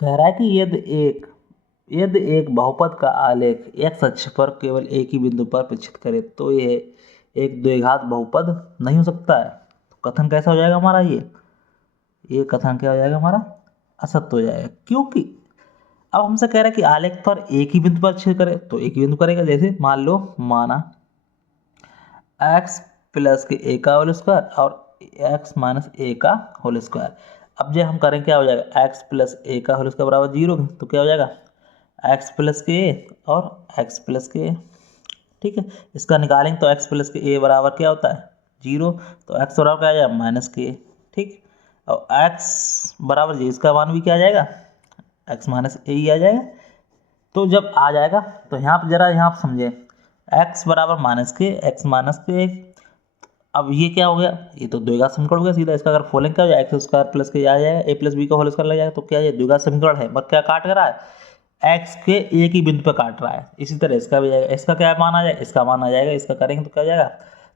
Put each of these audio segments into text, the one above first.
कह रहा है कि यदि एक बहुपद का आलेख x अक्ष पर केवल एक ही बिंदु पर प्रक्षेपित करे तो यह एक द्विघात बहुपद नहीं हो सकता है। तो कथन कैसा हो जाएगा हमारा, ये कथन क्या हो जाएगा हमारा, असत्य हो जाएगा। क्योंकि अब हमसे कह रहा है कि आलेख पर एक ही बिंदु पर छेद करे तो एक ही बिंदु करेगा। जैसे मान लो माना x प्लस के a का होल स्क्वायर और x माइनस a का होल स्क्वायर। अब जो हम करें क्या हो जाएगा, x प्लस a का होल स्क्वायर बराबर 0, तो क्या हो जाएगा x प्लस के a और x प्लस के a। ठीक है, इसका निकालेंगे तो x प्लस के a बराबर क्या होता है 0, तो x बराबर क्या आ जाएगा माइनस के a। ठीक, और x बराबर जी इसका मान भी क्या आ जाएगा x माइनस a ही आ जाएगा। तो जब आ जाएगा तो यहाँ पर जरा यहाँ समझे x बराबर माइनस के x माइनस के। अब ये क्या हो गया, ये तो द्विघात समीकरण हो गया सीधा। इसका अगर फोलेंगे क्या हो जाएगा एक्स स्क्वायर प्लस के आ जाएगा a प्लस बी का होल स्क्वायर लग जाएगा। तो क्या ये द्विघात समीकरण है, बट क्या काट रहा है x के एक ही बिंदु पर काट रहा है। इसी तरह इसका भी जाएगा, इसका क्या मान आ जाएगा, इसका मान आ जाएगा। इसका करेंगे तो क्या जाएगा,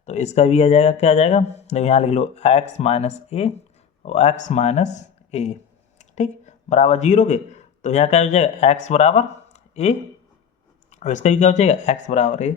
तो इसका भी आ जाएगा, क्या आ जाएगा देखो यहाँ लिख लो x माइनस ए और x माइनस ए, ठीक, बराबर 0 के। तो यहाँ क्या हो जाएगा x बराबर a और इसका भी क्या हो जाएगा x बराबर a।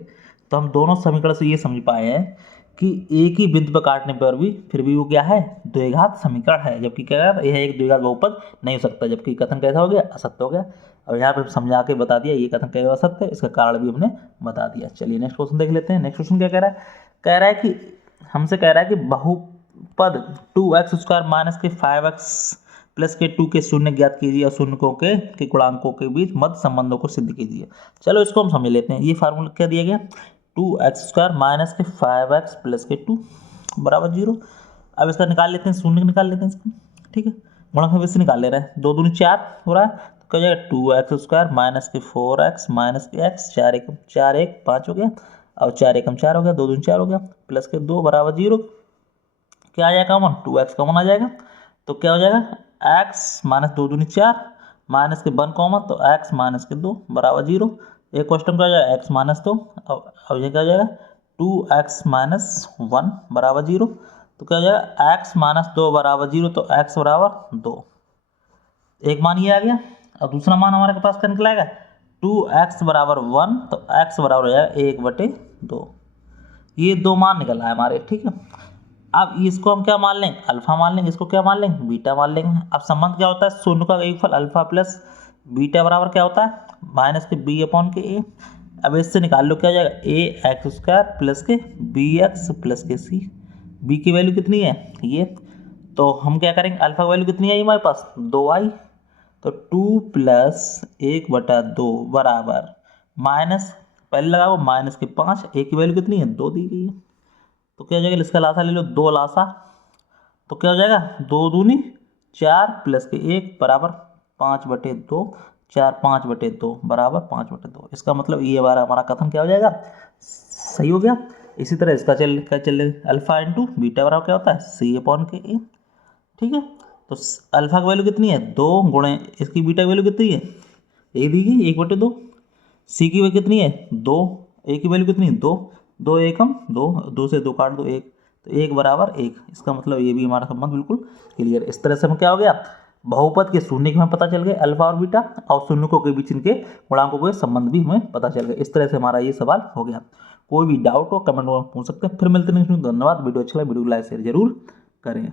तो हम दोनों समीकरण से ये समझ पाए हैं कि एक ही बिंदु पर काटने पर भी फिर भी वो क्या है द्विघात समीकरण है, जबकि क्या है यह एक द्विघात बहुपद नहीं हो सकता। जबकि कथन कैसा हो गया, असत्य हो गया। और यहाँ पे समझा के बता दिया ये कथन कैसा असत्य है, इसका कारण भी हमने बता दिया। चलिए नेक्स्ट क्वेश्चन देख लेते हैं। नेक्स्ट क्वेश्चन क्या कह रहा है कि हमसे कह रहा है कि बहुपद 2x स्क्वायर माइनस के 5x प्लस के 2 के शून्य ज्ञात कीजिए और शून्यकों के गुणांकों के बीच मध्य संबंधों को सिद्ध कीजिए। चलो इसको हम समझ लेते हैं। ये फार्मूला क्या दिया गया, 2x स्क्वायर माइनस के 5x प्लस के 2 बराबर 0। अब इसका निकाल लेते हैं, शून्य निकाल लेते हैं इसका। ठीक है, गुणक में वैसे निकाल ले रहा है, 2 दूनी 4 हो रहा है, तो क्या हो जाएगा 2x स्क्वायर माइनस के 4x माइनस के x, 4 1 5 हो गया और 4 1 4 हो गया, 2 दूनी 4 हो गया, प्लस के 2 बराबर 0। क्या आ जाएगा कॉमन, 2x कॉमन आ जाएगा। तो क्या हो जाएगा x माइनस 2 दूनी 4 माइनस के 1 कॉमन, तो x माइनस के 2 बराबर 0। एक क्वेश्चन क्या हो जाएगा x माइनस 2, अब ये क्या हो जाएगा 2x माइनस 1 बराबर 0। तो क्या हो जाएगा x माइनस 2 बराबर 0, तो x बराबर 2। एक मान ये आ गया और दूसरा मान हमारे पास क्या निकलाएगा 2x बराबर 1, तो x बराबर हो जाएगा 1/2। ये दो मान निकल रहा है हमारे। ठीक है, अब इसको हम क्या मान लेंगे, अल्फा मान लेंगे, इसको क्या मान लेंगे बीटा मान लेंगे। अब संबंध क्या होता है, शून्य का योगफल अल्फा प्लस बीटा बराबर क्या होता है माइनस के बी अपॉन के ए। अब इससे निकाल लो क्या हो जाएगा ए एक्स स्क्वायर प्लस के बी एक्स प्लस के सी। बी की वैल्यू कितनी है ये, तो हम क्या करेंगे अल्फा की वैल्यू कितनी आई हमारे पास 2 आई, तो 2 प्लस 1/2 बराबर माइनस पहले लगाओ माइनस के 5, ए की वैल्यू कितनी है 2 दी गई है। तो क्या हो जाएगा इसका लासा ले लो 2 लासा, तो क्या हो जाएगा 2 दूनी 4 प्लस के 1 बराबर 5/2, 4 5/2 बराबर 5/2। इसका मतलब ये हमारा कथन क्या हो जाएगा सही हो गया। इसी तरह इसका चल अल्फा इंटू बीटा बराबर क्या होता है सी अपॉन के ए। ठीक है, तो अल्फा की वैल्यू कितनी है 2 गुणे इसकी बीटा की वैल्यू कितनी है ए दी गई 1/2, सी की वैल्यू कितनी है 2, ए की वैल्यू कितनी है 2, 2 एकम 2, 2 से 2 काट दो 1, तो 1 बराबर 1। इसका मतलब ये भी हमारा संबंध बिल्कुल क्लियर। इस तरह से हम क्या हो गया बहुपद के शून्य हमें पता चल गया अल्फा और बीटा, और शून्यकों के बीच इनके गुणांकों के संबंध भी हमें पता चल गया। इस तरह से हमारा ये सवाल हो गया। कोई भी डाउट हो कमेंट में पूछ सकते हैं। फिर मिलते हैं। धन्यवाद। वीडियो अच्छा लगे वीडियो को लाइक शेयर जरूर करें।